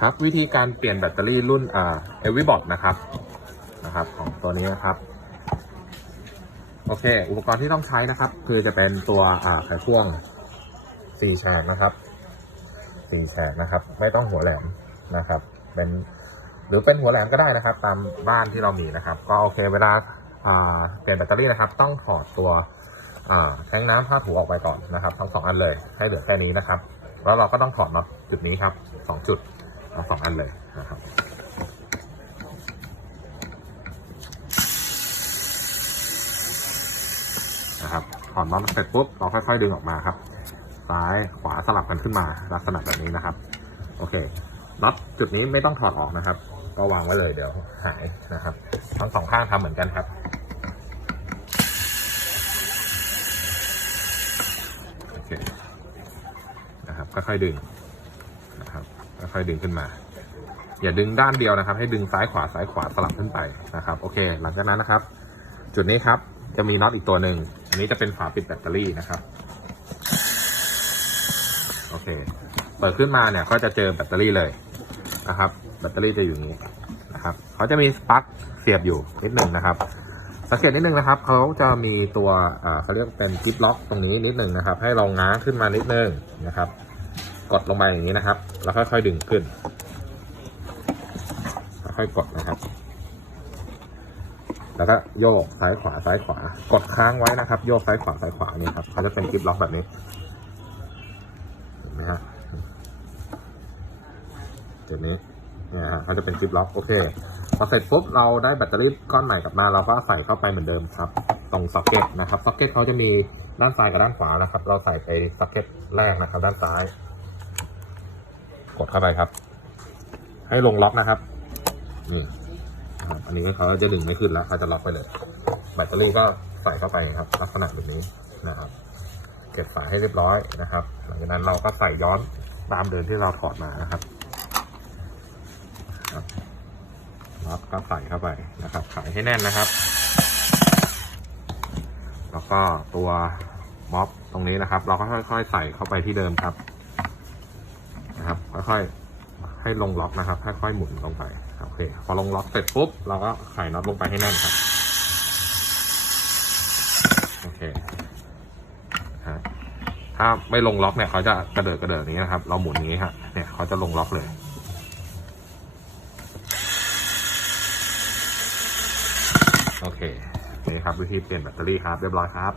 ครับวิธีการเปลี่ยนแบตเตอรี่รุ่นอ่าเอวิบอทนะครับนะครับของตัวนี้นะครับโอเค อุปกรณ์ที่ต้องใช้นะครับ คือจะเป็นตัวอ่าไขควงสี่แฉกนะครับสี่แฉกนะครับ ไม่ต้องหัวแหลมนะครับ เป็นหรือเป็นหัวแหลมก็ได้นะครับ ตามบ้านที่เรามีนะครับ ก็โอเคเวลาอ่าเปลี่ยนแบตเตอรี่นะครับ ต้องถอดตัวอ่าแทงน้ำผ้าถูออกไปก่อนนะครับทั้งสองอันเลยให้เหลือแค่นี้นะครับ แล้วเราก็ต้องถอดน็อตจุดนี้ครับสองจุด เอาสองอันเลยนะครับนะครับถอดน็อตเสร็จปุ๊บเราค่อยๆดึงออกมาครับ ซ้ายขวาสลับกันขึ้นมาลักษณะแบบนี้นะครับ โอเคน็อตจุดนี้ไม่ต้องถอดออกนะครับ ก็วางไว้เลยเดี๋ยวหายนะครับ ทั้งสองข้างทำเหมือนกันครับโอเคนะครับค่อยๆดึง ค่อยๆดึงขึ้นมา อย่าดึงด้านเดียวนะครับ ให้ดึงซ้ายขวาซ้ายขวาสลับขึ้นไปนะครับ โอเค หลังจากนั้นนะครับ จุดนี้ครับจะมีน็อตอีกตัวหนึ่งอันนี้จะเป็นฝาปิดแบตเตอรี่นะครับ โอเค เปิดขึ้นมาเนี่ยก็จะเจอแบตเตอรี่เลยนะครับ แบตเตอรี่จะอยู่นี้นะครับเขาจะมีสปลั๊กเสียบอยู่นิดหนึ่งนะครับสังเกตนิดนึงนะครับเขาจะมีตัวเขาเรียกเป็นจิ๊บล็อกตรงนี้นิดหนึ่งนะครับ ให้เราง้างขึ้นมานิดนึงนะครับ กดลงไปอย่างนี้นะครับ แล้วค่อยๆดึงขึ้น ค่อยๆกดนะครับ แล้วก็โยกซ้ายขวาซ้ายขวา กดค้างไว้นะครับ โยกซ้ายขวาซ้ายขวาเนี่ยครับเขาจะเป็นคลิปล็อกแบบนี้เห็นไหมฮะจุดนี้เนี่ยฮะเขาจะเป็นคลิปล็อกโอเคพอเสร็จปุ๊บเราได้แบตเตอรี่ก้อนใหม่กลับมาเราก็ใส่เข้าไปเหมือนเดิมครับ ตรงซ็อกเก็ตนะครับซ็อกเก็ตเขาจะมีด้านซ้ายกับด้านขวานะครับ เราใส่ไปซ็อกเก็ตแรกนะครับ ด้านซ้าย กดเข้าไปครับ ให้ลงล็อกนะครับนี่อันนี้เขาจะดึงไม่ขึ้นแล้วเขาจะล็อกไปเลย แบตเตอรี่ก็ใส่เข้าไปครับ ลักษณะแบบนี้นะครับ เก็บสายให้เรียบร้อยนะครับ หลังจากนั้นเราก็ใส่ย้อนตามเดินที่เราถอดมานะครับครับน็อตก็ใส่เข้าไปนะครับใส่ให้แน่นนะครับ แล้วก็ตัวม็อบตรงนี้นะครับ เราก็ค่อยๆใส่เข้าไปที่เดิมครับ นะครับ ค่อยๆ ให้ลงล็อกนะครับ ค่อยๆ หมุนลงไป โอเค พอลงล็อกเสร็จปุ๊บ เราก็ไขน็อตลงไปให้แน่นครับ โอเคถ้าไม่ลงล็อกเนี่ยเขาจะกระเดิดกระเดิดองนี้นะครับ เราหมุนงนี้ฮะ เนี่ยเขาจะลงล็อกเลยโอเค นี่ครับวิธีเปลี่ยนแบตเตอรี่ครับ เรียบร้อยครับ